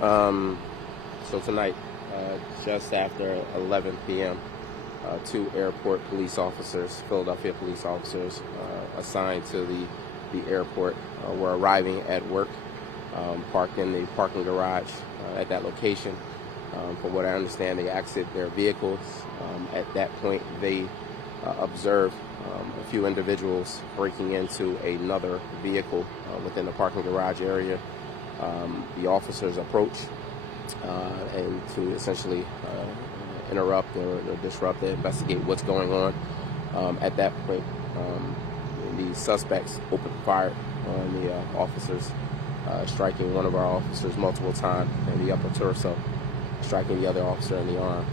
Um, so tonight, just after 11 p.m., two airport police officers, Philadelphia police officers, assigned to the airport, were arriving at work, parked in the parking garage at that location. From what I understand, they exit their vehicles. At that point, they observed a few individuals breaking into another vehicle within the parking garage area. The officers approach and to essentially interrupt or disrupt and investigate what's going on. At that point, the suspects opened fire on the officers, striking one of our officers multiple times in the upper torso, striking the other officer in the arm.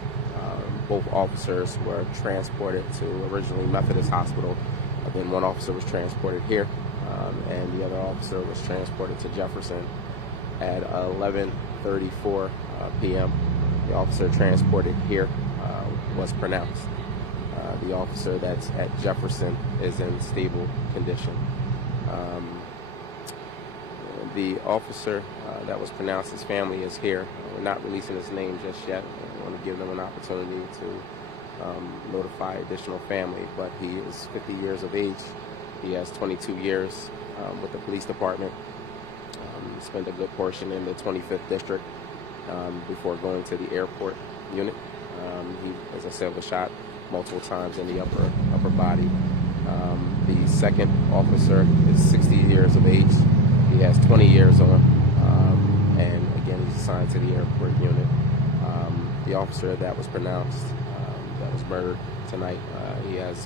Both officers were transported to originally Methodist Hospital. Then one officer was transported here, and the other officer was transported to Jefferson at 11:34 p.m. The officer transported here was pronounced. The officer that's at Jefferson is in stable condition. The officer that was pronounced, his family is here. We're not releasing his name just yet. I want to give them an opportunity to notify additional family, but he is 50 years of age. He has 22 years with the police department. Spent a good portion in the 25th district before going to the airport unit. He, as I said, was shot multiple times in the upper body. The second officer is 60 years of age. He has 20 years on, and again, he's assigned to the airport unit. The officer that was pronounced, that was murdered tonight, he has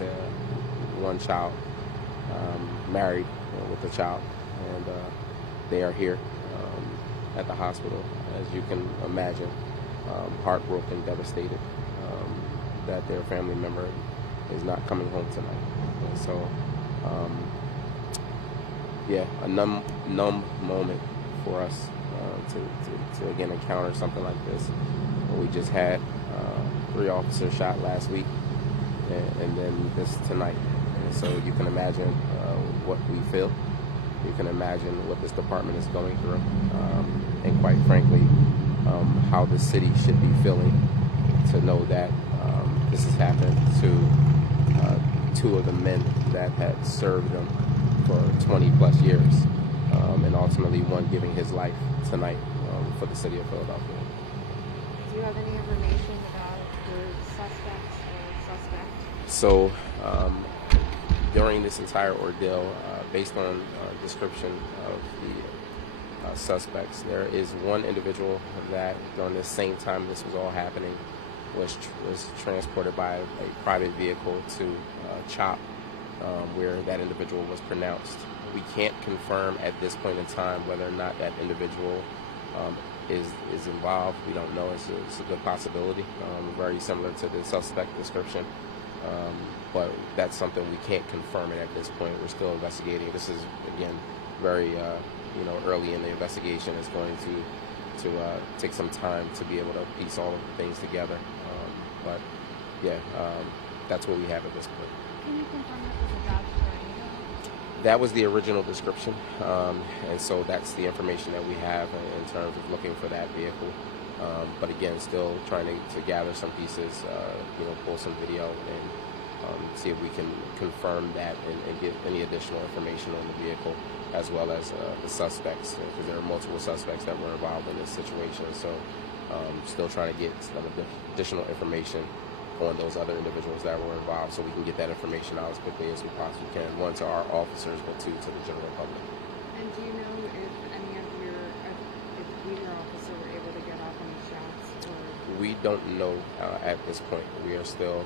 one child, married with a child, and they are here at the hospital, as you can imagine, heartbroken, devastated that their family member is not coming home tonight. And so, yeah, a numb moment for us to again encounter something like this. We just had 3 officers shot last week, and then this tonight. And so you can imagine what we feel. You can imagine what this department is going through, and quite frankly, how the city should be feeling to know that this has happened to 2 of the men that had served them for 20 plus years, and ultimately one giving his life tonight for the city of Philadelphia. Do you have any information about the suspects or suspect? So during this entire ordeal, based on description of the suspects, there is one individual that during the same time this was all happening was transported by a private vehicle to CHOP, where that individual was pronounced. We can't confirm at this point in time whether or not that individual is involved. We don't know. It's a good possibility, very similar to the suspect description. But that's something we can't confirm it at this point. We're still investigating. This is, again, very early in the investigation. It's going to take some time to be able to piece all of the things together. But yeah, that's what we have at this point. Can you confirm this was a Dodge Durango? That was the original description, and so that's the information that we have in terms of looking for that vehicle. But again, still trying to gather some pieces, pull some video and see if we can confirm that and get any additional information on the vehicle, as well as the suspects, because there are multiple suspects that were involved in this situation. So still trying to get some additional information on those other individuals that were involved, so we can get that information out as quickly as we possibly can, one to our officers, but 2 to the general public. And do you know if either officer were able to get off any shots? Or? We don't know at this point. We are still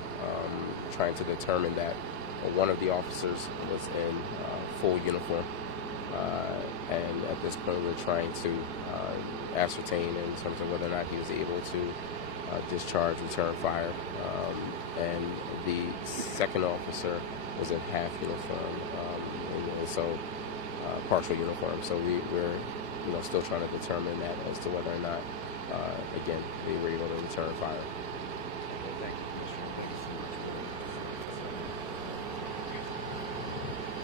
trying to determine that. One of the officers was in full uniform, and at this point we're trying to ascertain in terms of whether or not he was able to discharge, return fire, and the second officer was in half uniform, and so partial uniform. So we're still trying to determine that as to whether or not, again, they were able to return fire.